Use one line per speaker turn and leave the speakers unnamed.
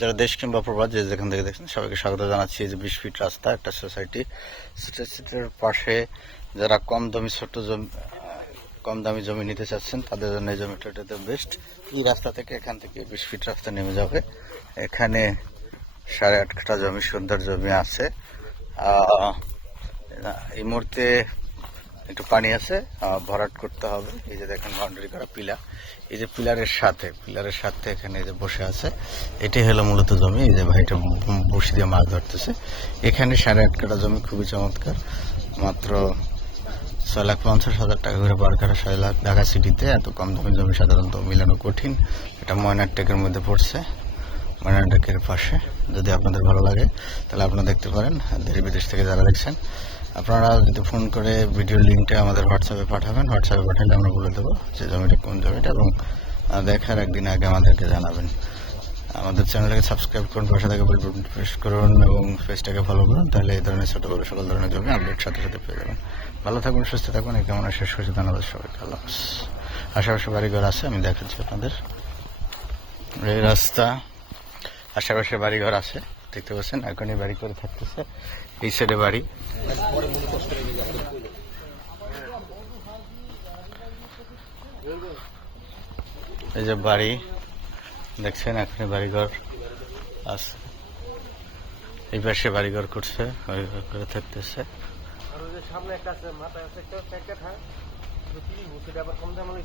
যারা দেশ কিংবা প্রবাদ যে যেখান থেকে দেখছেন, সবাইকে স্বাগত জানাচ্ছি যে বিশ ফিট রাস্তা, একটা সোসাইটি সোসাইটির পাশে যারা কম দামি, ছোট জমি কম দামি জমি নিতে চাচ্ছেন, তাদের জন্য এই জমিটা বেস্ট এই রাস্তা থেকে এখান থেকে বিশ ফিট রাস্তা নেমে যাবে। এখানে সাড়ে আট কাঠা জমি, সুন্দর জমি আছে। এই মুহূর্তে একটু পানি আছে ভরাট করতে হবে। এই যে দেখেন, বাউন্ডারি করা পিলার। এই যে পিলারের সাথে পিলারের সাথে এখানে যে বসে আছে, এটাই হলো মূলত জমি। এই যে ভাইটা ব- বড়শি দিয়ে মাছ ধরতেছে। এখানে সাড়ে আট কাটা জমি, খুবই চমৎকার। মাত্র ছয় লাখ পঞ্চাশ হাজার টাকা করে পার কাটা ছয় লাখ ঢাকা সিটিতে। এত কম দামি জমি সাধারণত মিলানো কঠিন। এটা ময়নার টেকের মধ্যে পড়ছে। টেকের পাশে, যদি আপনাদের ভালো লাগে, তাহলে আপনারা দেখতে পারেন। দেশ বিদেশ থেকে যারা দেখছেন, আপনারা যদি ফোন করে ভিডিও লিঙ্কটা আমাদের হোয়াটসঅ্যাপে পাঠাবেন। হোয়াটসঅ্যাপে পাঠালে আমরা বলে দেবো যে জমিটা কোন জমিটা এবং দেখার একদিন আগে আমাদেরকে জানাবেন। আমাদের চ্যানেলটাকে সাবস্ক্রাইব করুন, পাশে থেকে প্রেস করুন এবং পেজটাকে ফলো করুন, তাহলে এই ধরনের ছোটো বড় সকল ধরনের জমি আপডেট সাথে সাথে পেয়ে যাবেন। ভালো থাকুন, সুস্থ থাকুন, এই কেমন শেষ করছি, ধন্যবাদ সবাইকে, আল্লাহ। আশেপাশে বাড়িঘর আছে, আমি দেখাচ্ছি আপনাদের। এই রাস্তা আশেপাশে বাড়িঘর আছে, দেখতে পাচ্ছেন, এখনই বাড়ি করে থাকতেছে, এই সাইডে বাড়ি। এই যে বাড়ি, দেখছেন, এখনই বাড়িঘর আছে। এই পাশে বাড়িঘর করছে, বাড়িঘর করে থাকতেছে।
সামনে একটা আছে, মাথায় আছে একটা প্যাকেট হ্যাঁ? আবার কম দামে